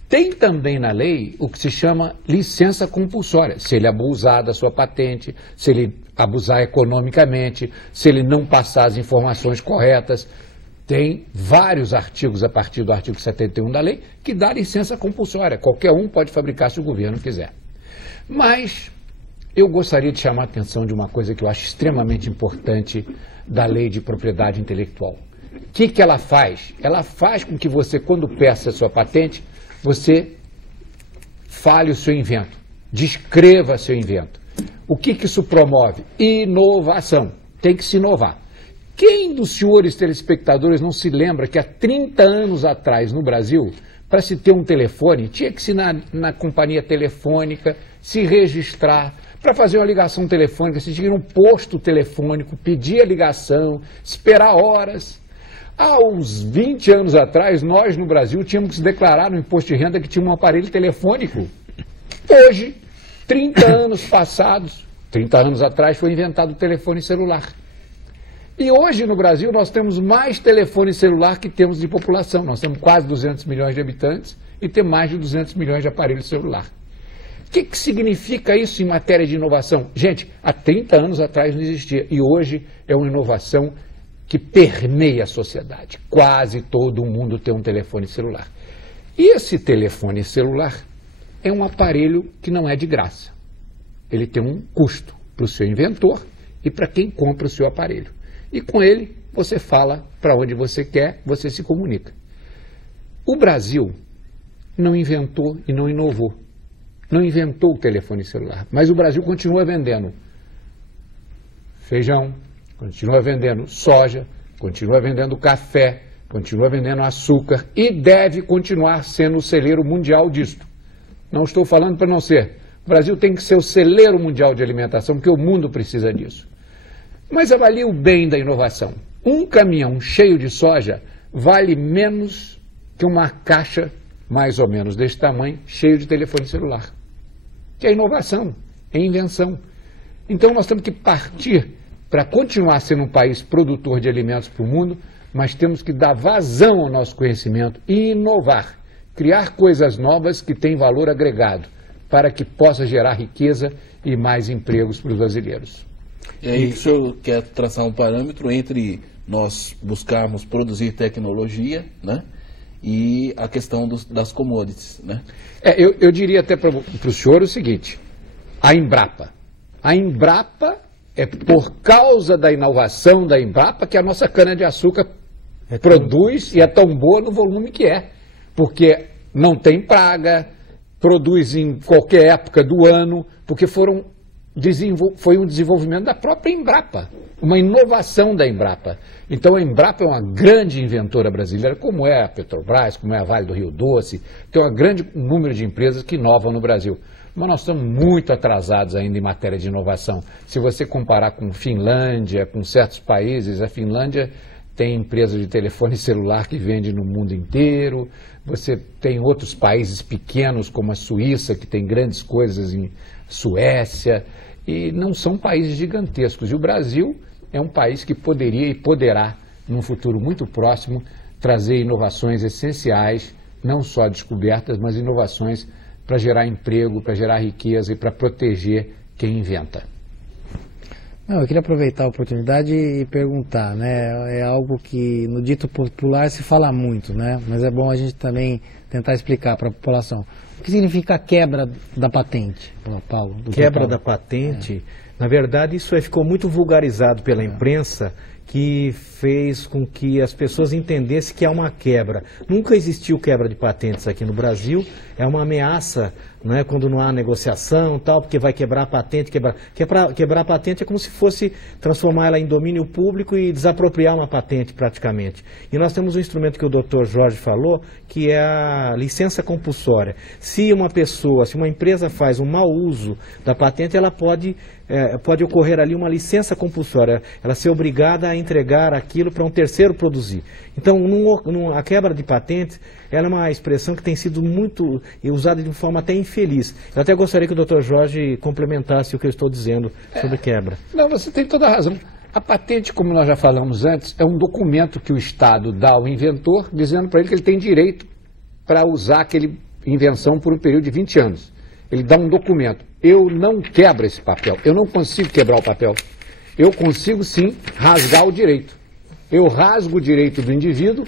tem também na lei o que se chama licença compulsória. Se ele abusar da sua patente, se ele abusar economicamente, se ele não passar as informações corretas, tem vários artigos a partir do artigo 71 da lei que dá licença compulsória. Qualquer um pode fabricar se o governo quiser. Mas eu gostaria de chamar a atenção de uma coisa que eu acho extremamente importante da lei de propriedade intelectual. O que ela faz? Ela faz com que você, quando peça a sua patente, você fale o seu invento, descreva seu invento. O que isso promove? Inovação. Tem que se inovar. Quem dos senhores telespectadores não se lembra que há 30 anos atrás no Brasil, para se ter um telefone, tinha que ir na companhia telefônica, se registrar, para fazer uma ligação telefônica, você tinha que ir num posto telefônico, pedir a ligação, esperar horas. Há uns 20 anos atrás, nós no Brasil tínhamos que se declarar no imposto de renda que tinha um aparelho telefônico. Hoje, 30 anos passados, 30 anos atrás foi inventado o telefone celular. E hoje no Brasil nós temos mais telefone celular que temos de população. Nós temos quase 200 milhões de habitantes e temos mais de 200 milhões de aparelhos celular. O que significa isso em matéria de inovação? Gente, há 30 anos atrás não existia e hoje é uma inovação que permeia a sociedade. Quase todo mundo tem um telefone celular. E esse telefone celular é um aparelho que não é de graça. Ele tem um custo para o seu inventor e para quem compra o seu aparelho. E com ele você fala para onde você quer, você se comunica. O Brasil não inventou e não inovou. Não inventou o telefone celular, mas o Brasil continua vendendo feijão, continua vendendo soja, continua vendendo café, continua vendendo açúcar e deve continuar sendo o celeiro mundial disto. Não estou falando para não ser. O Brasil tem que ser o celeiro mundial de alimentação, porque o mundo precisa disso. Mas avalie o bem da inovação. Um caminhão cheio de soja vale menos que uma caixa, mais ou menos desse tamanho, cheio de telefone celular. Que é inovação, é invenção. Então nós temos que partir para continuar sendo um país produtor de alimentos para o mundo, mas temos que dar vazão ao nosso conhecimento e inovar, criar coisas novas que têm valor agregado, para que possa gerar riqueza e mais empregos para os brasileiros. E aí o senhor quer traçar um parâmetro entre nós buscarmos produzir tecnologia, né, e a questão das commodities, né? Eu diria até para o senhor o seguinte, a Embrapa é por causa da inovação da Embrapa que a nossa cana-de-açúcar produz e é tão boa no volume que é, porque não tem praga, produz em qualquer época do ano, porque foi um desenvolvimento da própria Embrapa, uma inovação da Embrapa. Então a Embrapa é uma grande inventora brasileira, como é a Petrobras, como é a Vale do Rio Doce, tem um grande número de empresas que inovam no Brasil. Mas nós estamos muito atrasados ainda em matéria de inovação. Se você comparar com Finlândia, com certos países, a Finlândia tem empresa de telefone celular que vende no mundo inteiro, você tem outros países pequenos como a Suíça, que tem grandes coisas em Suécia, e não são países gigantescos. E o Brasil é um país que poderia e poderá, num futuro muito próximo, trazer inovações essenciais, não só descobertas, mas inovações para gerar emprego, para gerar riqueza e para proteger quem inventa. Não, eu queria aproveitar a oportunidade e perguntar, né? É algo que no dito popular se fala muito, né? Mas é bom a gente também tentar explicar para a população. O que significa a quebra da patente, Paulo? Quebra da patente, na verdade isso ficou muito vulgarizado pela imprensa, que fez com que as pessoas entendessem que é uma quebra. Nunca existiu quebra de patentes aqui no Brasil, é uma ameaça, não é, quando não há negociação, tal, porque vai quebrar a patente. Quebrar a patente é como se fosse transformar ela em domínio público e desapropriar uma patente praticamente. E nós temos um instrumento que o Dr. Jorge falou, que é a licença compulsória. Se uma empresa faz um mau uso da patente, ela pode ocorrer ali uma licença compulsória, ela ser obrigada a entregar aquilo para um terceiro produzir. Então, a quebra de patentes, ela é uma expressão que tem sido muito usada de uma forma até infeliz. Eu até gostaria que o Dr. Jorge complementasse o que eu estou dizendo sobre quebra. Não, você tem toda a razão. A patente, como nós já falamos antes, é um documento que o Estado dá ao inventor, dizendo para ele que ele tem direito para usar aquela invenção por um período de 20 anos. Ele dá um documento. Eu não quebro esse papel, eu não consigo quebrar o papel. Eu consigo sim rasgar o direito. Eu rasgo o direito do indivíduo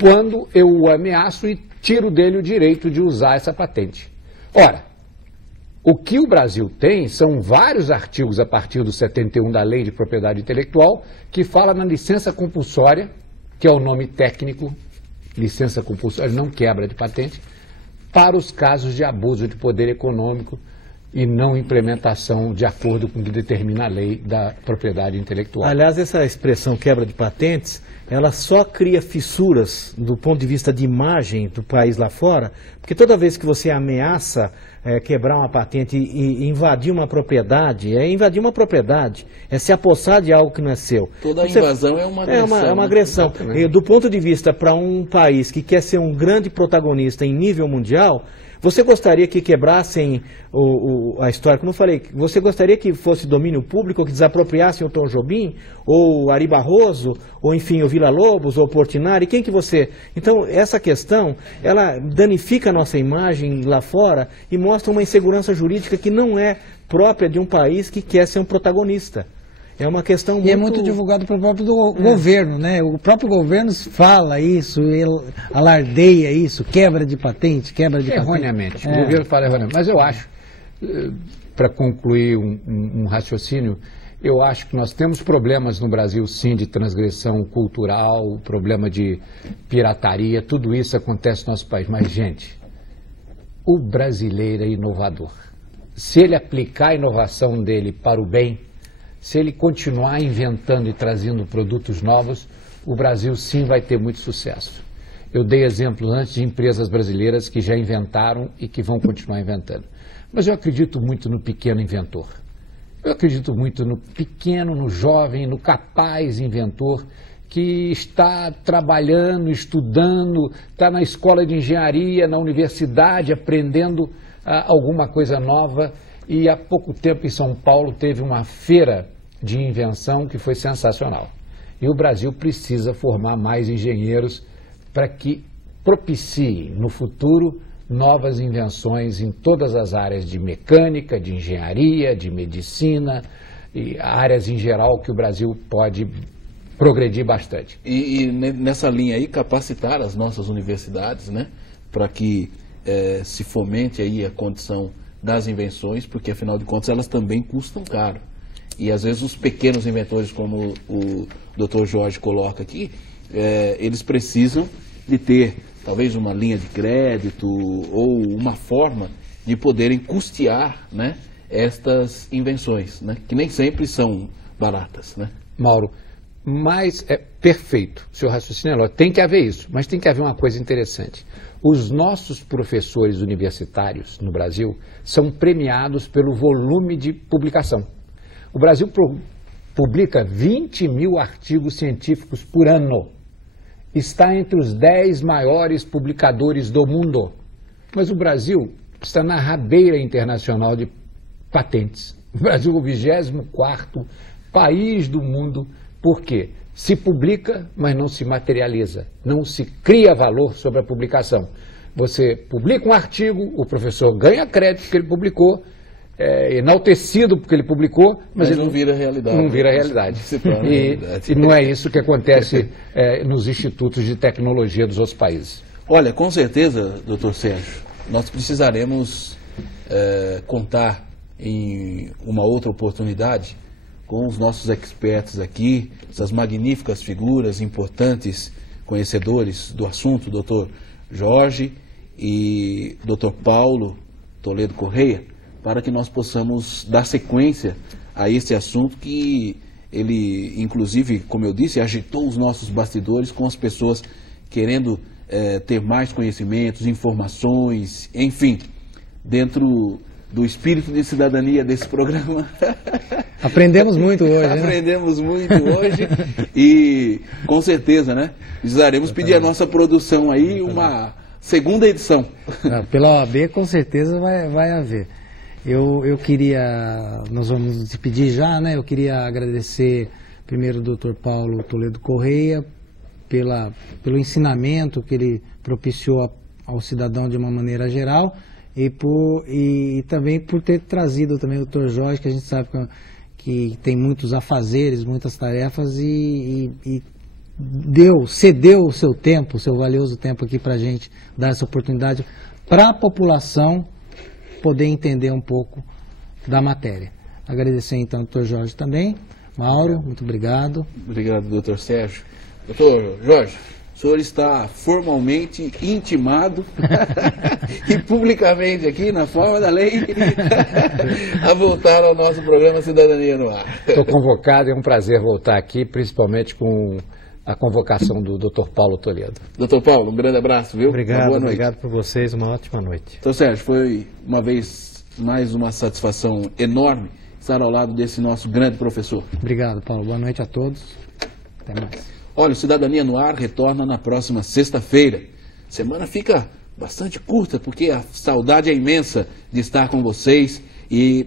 quando eu o ameaço e tiro dele o direito de usar essa patente. Ora, o que o Brasil tem são vários artigos a partir do 71 da Lei de Propriedade Intelectual que fala na licença compulsória, que é o nome técnico, licença compulsória, não quebra de patente, para os casos de abuso de poder econômico e não implementação de acordo com o que determina a lei da propriedade intelectual. Aliás, essa expressão quebra de patentes, ela só cria fissuras do ponto de vista de imagem do país lá fora, porque toda vez que você ameaça quebrar uma patente e invadir uma propriedade, é se apossar de algo que não é seu. Toda invasão é uma agressão. É uma agressão. E, do ponto de vista para um país que quer ser um grande protagonista em nível mundial, você gostaria que quebrassem a história, como eu falei, você gostaria que fosse domínio público, que desapropriassem o Tom Jobim, ou o Ari Barroso, ou enfim, o Villa-Lobos, ou o Portinari, quem que você... Então, essa questão, ela danifica a nossa imagem lá fora e mostra uma insegurança jurídica que não é própria de um país que quer ser um protagonista. É uma questão muito... E é muito divulgado pelo próprio governo, né? O próprio governo fala isso, ele alardeia isso, quebra de patente, erroneamente. O governo fala erroneamente. Mas eu acho, para concluir um raciocínio, eu acho que nós temos problemas no Brasil, sim, de transgressão cultural, problema de pirataria, tudo isso acontece no nosso país. Mas, gente, o brasileiro é inovador. Se ele aplicar a inovação dele para o bem, se ele continuar inventando e trazendo produtos novos, o Brasil sim vai ter muito sucesso. Eu dei exemplos antes de empresas brasileiras que já inventaram e que vão continuar inventando. Mas eu acredito muito no pequeno inventor. Eu acredito muito no pequeno, no jovem, no capaz inventor que está trabalhando, estudando, está na escola de engenharia, na universidade, aprendendo alguma coisa nova. E há pouco tempo em São Paulo teve uma feira de invenção que foi sensacional. E o Brasil precisa formar mais engenheiros para que propiciem no futuro novas invenções em todas as áreas de mecânica, de engenharia, de medicina e áreas em geral que o Brasil pode progredir bastante. E nessa linha aí, capacitar as nossas universidades, né, para que se fomente aí a condição das invenções, porque afinal de contas elas também custam caro. E às vezes os pequenos inventores, como o Dr. Jorge coloca aqui, eles precisam de ter talvez uma linha de crédito ou uma forma de poderem custear, né, estas invenções, né, que nem sempre são baratas, né? Mauro, mas é perfeito, o seu raciocínio é lógico, tem que haver isso, mas tem que haver uma coisa interessante. Os nossos professores universitários no Brasil são premiados pelo volume de publicação. O Brasil publica 20 mil artigos científicos por ano. Está entre os 10 maiores publicadores do mundo. Mas o Brasil está na rabeira internacional de patentes. O Brasil é o 24º país do mundo. Por quê? Se publica, mas não se materializa. Não se cria valor sobre a publicação. Você publica um artigo, o professor ganha crédito porque ele publicou, enaltecido porque ele publicou, mas ele não vira realidade. Não vira realidade. E não é isso que acontece nos institutos de tecnologia dos outros países. Olha, com certeza, doutor Sérgio, nós precisaremos contar em uma outra oportunidade com os nossos experts aqui, essas magníficas figuras, importantes conhecedores do assunto, doutor Jorge e doutor Paulo Toledo Correia, para que nós possamos dar sequência a esse assunto que ele, inclusive, como eu disse, agitou os nossos bastidores com as pessoas querendo ter mais conhecimentos, informações, enfim, dentro do espírito de cidadania desse programa. Aprendemos muito hoje, né? Aprendemos muito hoje e, com certeza, né? Precisaremos pedir à nossa produção aí uma segunda edição. Pela OAB, com certeza vai haver. Eu queria, nós vamos nos despedir já, né? Eu queria agradecer primeiro o Dr. Paulo Toledo Correia pelo ensinamento que ele propiciou ao cidadão de uma maneira geral e também por ter trazido também o Dr. Jorge, que a gente sabe que tem muitos afazeres, muitas tarefas e cedeu o seu tempo, o seu valioso tempo aqui para a gente dar essa oportunidade para a população poder entender um pouco da matéria. Agradecer então ao Dr. Jorge também. Mauro, muito obrigado. Obrigado, doutor Sérgio. Doutor Jorge, o senhor está formalmente intimado e publicamente aqui, na forma da lei, a voltar ao nosso programa Cidadania no Ar. Estou convocado, é um prazer voltar aqui, principalmente com a convocação do Dr. Paulo Toledo. Doutor Paulo, um grande abraço, viu? Obrigado, obrigado por vocês, uma ótima noite. Doutor Sérgio, foi mais uma satisfação enorme estar ao lado desse nosso grande professor. Obrigado, Paulo. Boa noite a todos. Até mais. Olha, o Cidadania no Ar retorna na próxima sexta-feira. Semana fica bastante curta, porque a saudade é imensa de estar com vocês e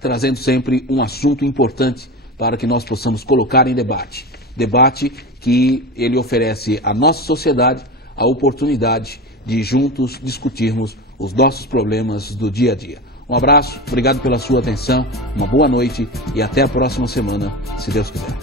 trazendo sempre um assunto importante para que nós possamos colocar em debate. Debate que ele oferece à nossa sociedade a oportunidade de juntos discutirmos os nossos problemas do dia a dia. Um abraço, obrigado pela sua atenção, uma boa noite e até a próxima semana, se Deus quiser.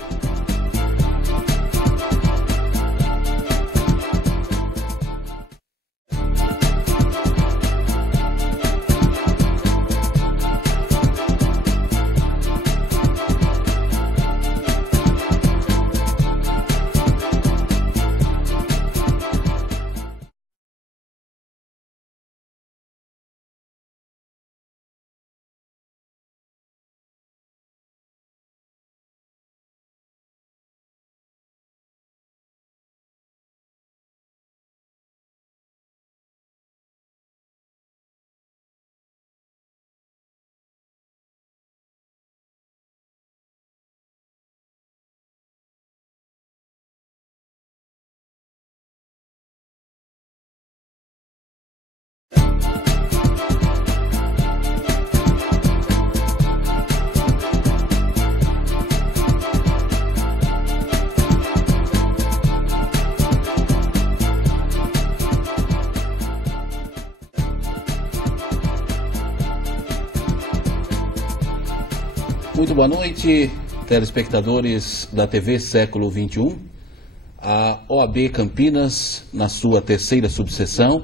Muito boa noite, telespectadores da TV Século XXI. A OAB Campinas, na sua terceira subseção,